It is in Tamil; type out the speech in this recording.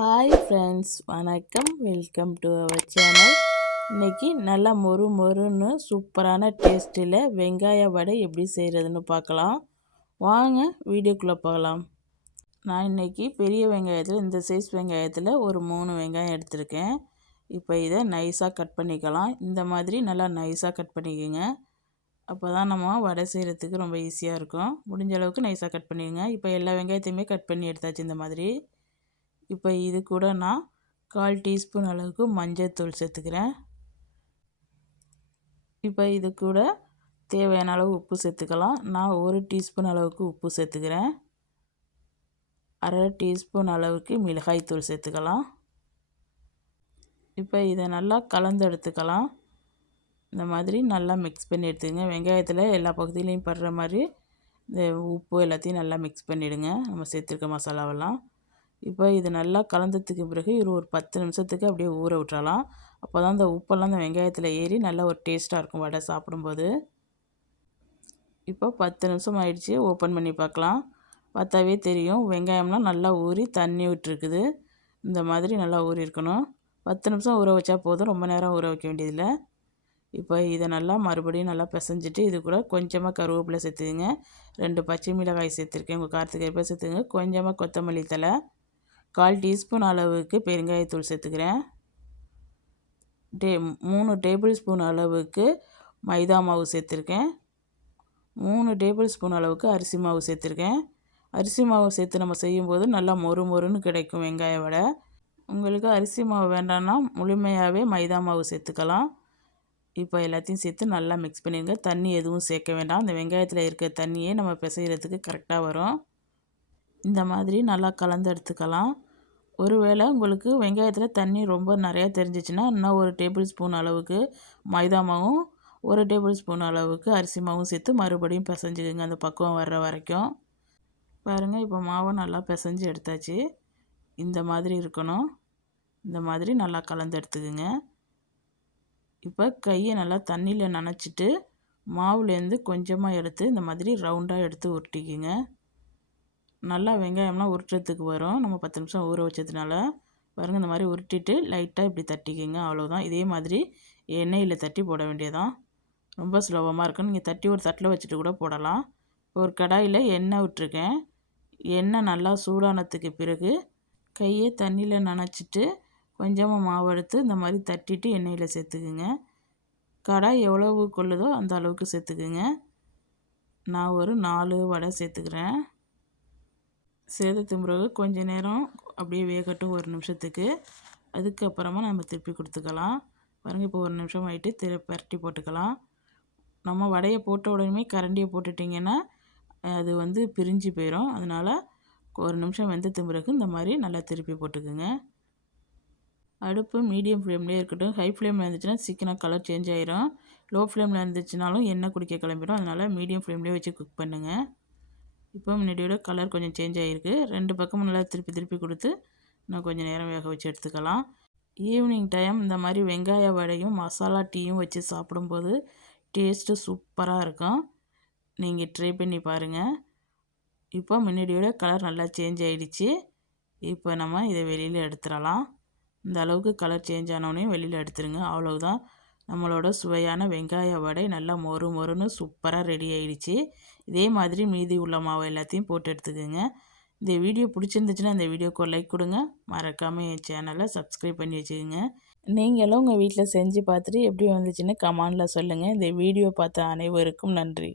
ஹாய் ஃப்ரெண்ட்ஸ், வணக்கம். Welcome to our channel. இன்றைக்கி நல்லா மொறு மொறுன்னு சூப்பரான டேஸ்ட்டில் வெங்காய வடை எப்படி செய்கிறதுன்னு பார்க்கலாம். வாங்க வீடியோக்குள்ளே போகலாம். நான் இன்றைக்கி பெரிய வெங்காயத்தில் இந்த சைஸ் வெங்காயத்தில் ஒரு 3 வெங்காயம் எடுத்திருக்கேன். இப்போ இதை நைஸாக கட் பண்ணிக்கலாம். இந்த மாதிரி நல்லா நைஸாக கட் பண்ணிக்கோங்க. அப்போ தான் நம்ம வடை செய்கிறதுக்கு ரொம்ப ஈஸியாக இருக்கும். முடிஞ்ச அளவுக்கு நைஸாக கட் பண்ணிடுங்க. இப்போ எல்லா வெங்காயத்தையுமே கட் பண்ணி எடுத்தாச்சு இந்த மாதிரி. இப்போ இது கூட நான் 1/4 டீஸ்பூன் அளவுக்கு மஞ்சள்தூள் சேர்த்துக்கிறேன். இப்போ இது கூட தேவையான அளவு உப்பு சேர்த்துக்கலாம். நான் 1 டீஸ்பூன் அளவுக்கு உப்பு சேர்த்துக்கிறேன். 1/2 டீஸ்பூன் அளவுக்கு மிளகாய்த்தூள் சேர்த்துக்கலாம். இப்போ இதை நல்லா கலந்து எடுத்துக்கலாம். இந்த மாதிரி நல்லா மிக்ஸ் பண்ணி எடுத்துக்கங்க. வெங்காயத்தில் எல்லா பகுதியிலையும் படுற மாதிரி இந்த உப்பு எல்லாத்தையும் நல்லா மிக்ஸ் பண்ணிவிடுங்க, நம்ம சேர்த்துருக்க மசாலாவெல்லாம். இப்போ இது நல்லா கலந்ததுக்கு பிறகு ஒரு 10 நிமிஷத்துக்கு அப்படியே ஊற விட்டுறலாம். அப்போ தான் இந்த உப்பெல்லாம் இந்த வெங்காயத்தில் ஏறி நல்லா ஒரு டேஸ்ட்டாக இருக்கும் வடை சாப்பிடும்போது. இப்போ 10 நிமிஷம் ஆயிடுச்சு. ஓப்பன் பண்ணி பார்க்கலாம். பார்த்தாவே தெரியும் வெங்காயம்லாம் நல்லா ஊறி தண்ணி விட்டுருக்குது. இந்த மாதிரி நல்லா ஊறி இருக்கணும். 10 நிமிஷம் ஊற வச்சா போதும், ரொம்ப நேரம் ஊற வைக்க வேண்டியதில்லை. இப்போ இதை நல்லா மறுபடியும் நல்லா பிசைஞ்சிட்டு இது கூட கொஞ்சமாக கருவேப்பிலை சேர்த்துக்குங்க. 2 பச்சை மிளகாய் சேர்த்துருக்கேன், உங்கள் காரத்துக்கு ஏற்ப சேர்த்துங்க. கொஞ்சமாக கொத்தமல்லி தழை, 1/4 டீஸ்பூன் அளவுக்கு பெருங்காயத்தூள் சேர்த்துக்கிறேன். 3 டேபிள் ஸ்பூன் அளவுக்கு மைதா மாவு சேர்த்துருக்கேன். 3 டேபிள் ஸ்பூன் அளவுக்கு அரிசி மாவு சேர்த்துருக்கேன். அரிசி மாவு சேர்த்து நம்ம செய்யும்போது நல்லா மொறு மொறுன்னு கிடைக்கும் வெங்காய வடை. உங்களுக்கு அரிசி மாவு வேண்டாம்னா முழுமையாகவே மைதா மாவு சேர்த்துக்கலாம். இப்போ எல்லாத்தையும் சேர்த்து நல்லா மிக்ஸ் பண்ணிடுங்க. தண்ணி எதுவும் சேர்க்க வேண்டாம். அந்த வெங்காயத்தில் இருக்க தண்ணியே நம்ம பிசைகிறதுக்கு கரெக்டாக வரும். இந்த மாதிரி நல்லா கலந்து எடுத்துக்கலாம். ஒருவேளை உங்களுக்கு வெங்காயத்தில் தண்ணி ரொம்ப நிறையா தெரிஞ்சிச்சுன்னா இன்னும் 1 டேபிள் ஸ்பூன் அளவுக்கு மைதா மாவும் 1 டேபிள் ஸ்பூன் அளவுக்கு அரிசி மாவும் சேர்த்து மறுபடியும் பிசைஞ்சுக்குங்க அந்த பக்குவம் வர்ற வரைக்கும். பாருங்கள், இப்போ மாவை நல்லா பிசைஞ்சு எடுத்தாச்சு. இந்த மாதிரி இருக்கணும். இந்த மாதிரி நல்லா கலந்து எடுத்துக்குங்க. இப்போ கையை நல்லா தண்ணியில் நனைச்சிட்டு மாவுலேருந்து கொஞ்சமாக எடுத்து இந்த மாதிரி ரவுண்டாக எடுத்து உருட்டிக்குங்க. நல்லா வெங்காயம்லாம் உருட்டுறதுக்கு வரும், நம்ம 10 நிமிஷம் ஊற வச்சதுனால. பாருங்கள், இந்த மாதிரி உருட்டிட்டு லைட்டாக இப்படி தட்டிக்கிங்க, அவ்வளோதான். இதே மாதிரி எண்ணெயில் தட்டி போட வேண்டியதான். ரொம்ப சுலபமாக இருக்கும். நீங்கள் தட்டி ஒரு தட்டில் வச்சுட்டு கூட போடலாம். ஒரு கடாயில் எண்ணெய் விட்டுருக்கேன். எண்ணெய் நல்லா சூடானதுக்கு பிறகு கையை தண்ணியில் நனைச்சிட்டு கொஞ்சமாக மாவு எடுத்து இந்த மாதிரி தட்டிட்டு எண்ணெயில் சேர்த்துக்குங்க. கடாய் எவ்வளவு கொள்ளுதோ அந்த அளவுக்கு சேர்த்துக்குங்க. நான் ஒரு 4 வடை சேர்த்துக்கிறேன். சேர்த்து பிறகு கொஞ்சம் நேரம் அப்படியே வேகட்டும், 1 நிமிஷத்துக்கு. அதுக்கப்புறமா நம்ம திருப்பி கொடுத்துக்கலாம். பாருங்கள், இப்போ 1 நிமிஷம் ஆகிட்டு பரட்டி போட்டுக்கலாம். நம்ம வடையை போட்ட உடனே கரண்டியை போட்டுட்டிங்கன்னா அது பிரிஞ்சு போயிடும். அதனால் 1 நிமிஷம் வெந்ததுக்கு பிறகு இந்த மாதிரி நல்லா திருப்பி போட்டுக்குங்க. அடுப்பு மீடியம் ஃப்ளேம்லேயே இருக்கட்டும். ஹை ஃப்ளேமில் இருந்துச்சுன்னா சீக்கிரம் கலர் சேஞ்ச் ஆகிரும். லோ ஃப்ளேமில் இருந்துச்சுனாலும் எண்ணெய் குடிக்க கிளம்பிடும். அதனால் மீடியம் ஃப்ளேம்லேயே வச்சு குக் பண்ணுங்கள். இப்போ முன்னாடியோட கலர் கொஞ்சம் சேஞ்ச் ஆகிருக்கு. 2 பக்கமும் நல்லா திருப்பி திருப்பி கொடுத்து நான் கொஞ்சம் நேரம் வேக வச்சு எடுத்துக்கலாம். ஈவினிங் டைம் இந்த மாதிரி வெங்காய வடையும் மசாலா டீயும் வச்சு சாப்பிடும்போது டேஸ்ட்டு சூப்பராக இருக்கும். நீங்கள் ட்ரை பண்ணி பாருங்கள். இப்போ முன்னாடியோட கலர் நல்லா சேஞ்ச் ஆகிடுச்சு. இப்போ நம்ம இதை வெளியில் எடுத்துடலாம். இந்த அளவுக்கு கலர் சேஞ்ச் ஆனோடனே வெளியில் எடுத்துருங்க. அவ்வளவுதான், நம்மளோட சுவையான வெங்காய வடை நல்லா மொறு மொறுன்னு சூப்பராக ரெடி ஆகிடுச்சு. இதே மாதிரி மீதி உள்ள மாவு எல்லாத்தையும் போட்டு எடுத்துக்கோங்க. இந்த வீடியோ பிடிச்சிருந்துச்சுன்னா இந்த வீடியோக்கு ஒரு லைக் கொடுங்க. மறக்காமல் என் சேனலை சப்ஸ்கிரைப் பண்ணி வச்சுக்கோங்க. நீங்களும் உங்கள் வீட்டில் செஞ்சு பார்த்துட்டு எப்படி வந்துச்சுன்னு கமெண்டில் சொல்லுங்கள். இந்த வீடியோ பார்த்த அனைவருக்கும் நன்றி.